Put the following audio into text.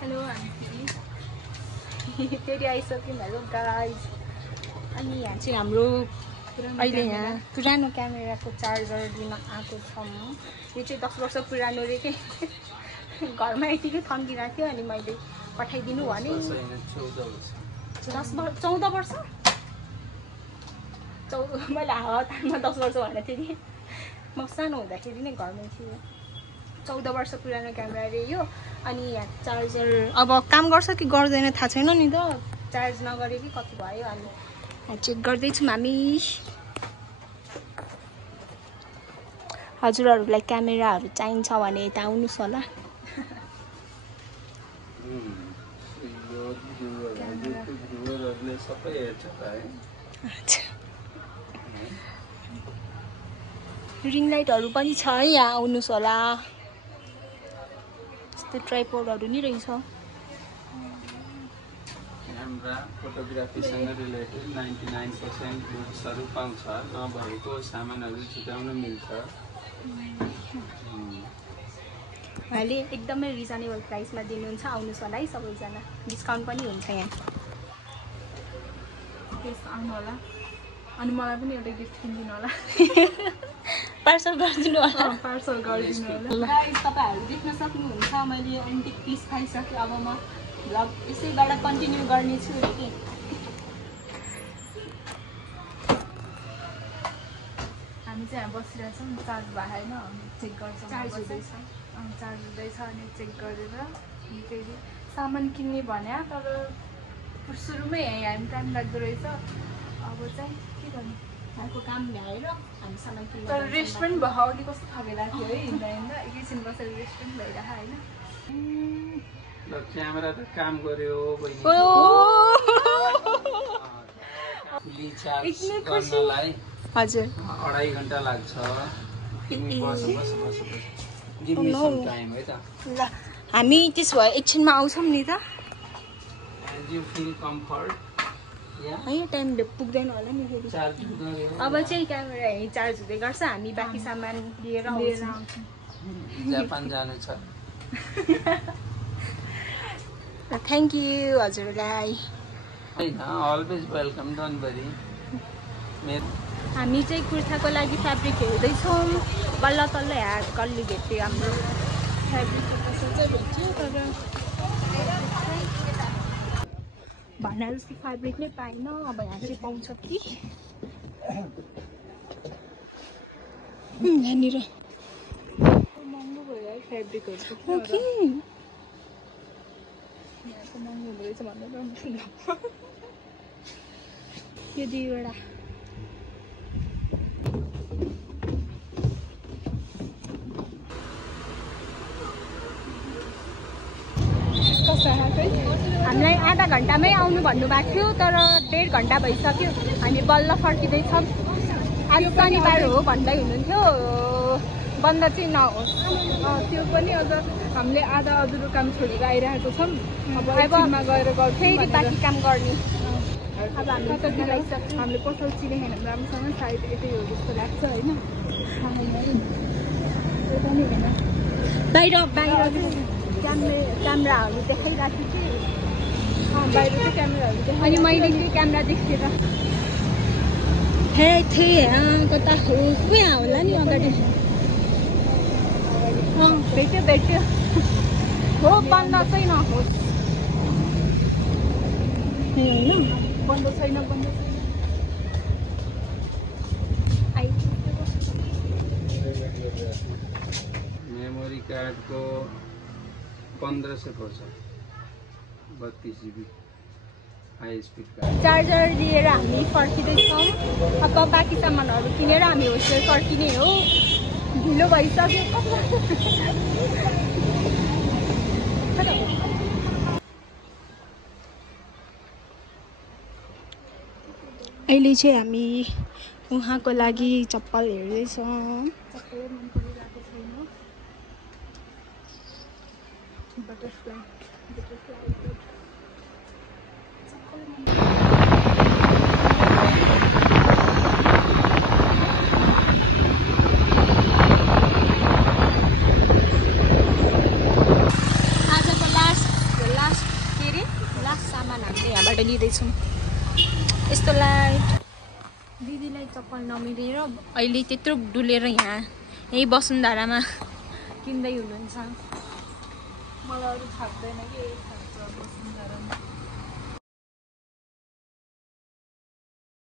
Hello aunty फेरि आइसक्यौँ hello guys. अनि यहाँ चाहिँ हाम्रो अहिले यहाँ पुरानो क्यामेराको चार्जर लिन आएको छौँ। यो चाहिँ 10 वर्ष पुरानो रे के घरमा यतिकै थन्किरहेको थियो अनि मैले पठाइदिनु भने 14 वर्ष मैले हावातानमा 10 वर्ष भनेको थिएँ नि। म सानो हुँदाखेरि नै घरमै थियो। 14 वर्ष पुरानो क्यामेरा रे यो। अनि यहाँ चार्जर अब काम गर्छ कि गर्दैन थाहा छैन नि त। चार्ज नगरे कि कति भयो अनि चेक गर्दैछौँ हामी। हजुरहरूलाई क्यामेराहरू चाहिन्छ भने यता आउनुहोस् होला। रिङ लाइटहरू पनि छ है, यहाँ आउनुहोस् होला। यस्तो ट्राइपोडहरू नि रहेछ। क्यामेरा फोटोग्राफीसँग रिलेटेड 99% गुड्सहरू पाउँछ। नभएको सामानहरू छुट्याउन मिल्छ। उहाँले एकदमै रिजनेबल प्राइसमा दिनुहुन्छ। आउनुहोस् होला है सबैजना, डिस्काउन्ट पनि हुन्छ यहाँ। आउनु होला अनि मलाई पनि एउटा गिफ्ट किनिदिनु होला। पार्सल गरिदिनु होला। पार्सल गरिदिनु होला। गाइस तपाईहरु देख्न सक्नुहुन्छ मैले एन्टिक पिस खाइसकेँ। अब म भ्लग यसैबाट कन्टिन्यू गर्ने छु के। हामी चाहिँ यहाँ बसिरहेछौँ, चार्ज भयो होइन, चेक गर्छौँ। चार्ज हुँदैछ अनि चेक गरेर फेरि सामान किन्ने भने तर सुरुमै हामी टाइम लाग्दो रहेछ। अब चाहिँ के गर्नु, यहाँको काम भ्याएर हामी सामान किन्नु। तर रेस्ट पनि भयो। अघि कस्तो थकेरहेको थियो है, हिँड्दा हिँड्दा एकैछिन बसेर रेस्ट पनि भइरहेको होइन। क्यामेरा त काम गर्यो बहिनी। फुल्ली चार्ज गर्नलाई हजुर 2.5 घण्टा लाग्छ। तिमी बस गिभ मी सम टाइम है त। ल हामी त्यसो भए एकछिनमा आउँछौँ नि त। एन्ड यु फिल कम्फर्ट है टाइम पुग्दैन होला नि फेरि। चार्ज गर्यो। अब चाहिँ क्यामेरा यहीँ चार्ज हुँदै गर्छ। हामी बाँकी सामान लिएर आउँछौँ। जापान जानु छ। थ्याङ्क यू हजुरलाई। होइन अलवेज वेलकम, डोन्ट वरी। हामी चाहिँ कुर्ताको लागि फ्याब्रिक हेर्दैछौँ। बल्ल तल्ल यहाँ कल्ली भेट्यो हाम्रो फ्याब्रिक चाहिँ भेट्यो। तर भन्दा जस्तो फ्याब्रिक नै पाएन। अब यहाँ चाहिँ पाउँछ कि यहाँनिर महँगो भयो है फ्याब्रिकहरू। यहाँको महँगो हुँदो रहेछ भनेर यो दुईवटा हामीलाई आधा घन्टामै आउनु भन्नुभएको थियो तर 1.5 घन्टा भइसक्यो। हामी बल्ल फर्किँदैछौँ। आज शनिबार हो भन्दै हुनुहुन्थ्यो, बन्द चाहिँ नहोस्। त्यो पनि अझ हामीले आधा अधुरो काम छोडेर आइरहेको छौँ। अब एकछिनमा गएर फेरि बाँकी काम गर्ने। अब हामीले पसल चिनेन राम्रोसँग, सायद यतै हो जस्तो लाग्छ होइन। बाहिर क्यामेराहरू देखाइरहेको थिएँ। बाहिर चाहिँ क्यामेराहरू देखाइ। अनि मैले त्यो क्यामेरा देखेर हे थिएँ कता हो यहाँ होला नि अगाडि। भेट्यो हो। बन्द चाहिँ नहोस् होइन। बन्द छैन। मेमोरी कार्डको 1500 पर्छ। 32 GB high speed card. Charger लिएर हामी फर्किँदैछौँ। अब बाँकी सामानहरू किनेर हामी होस्टेल फर्किने हो। ढिलो भइसक्यो। अहिले चाहिँ हामी उहाँको लागि चप्पल हेर्दैछौँ। सबैले मन परिरहेको छैन। बटरफ्लाई आजको लास्ट सामान हामीले यहाँबाट लिँदैछौँ। यस्तो लाइट दिदीलाई चप्पल नमिलेर अहिले त्यत्रो डुलेर यही वसुन्धरामा किन्दै हुनुहुन्छ। मलाई अरू थाप्दैन कि वसुन्धरामा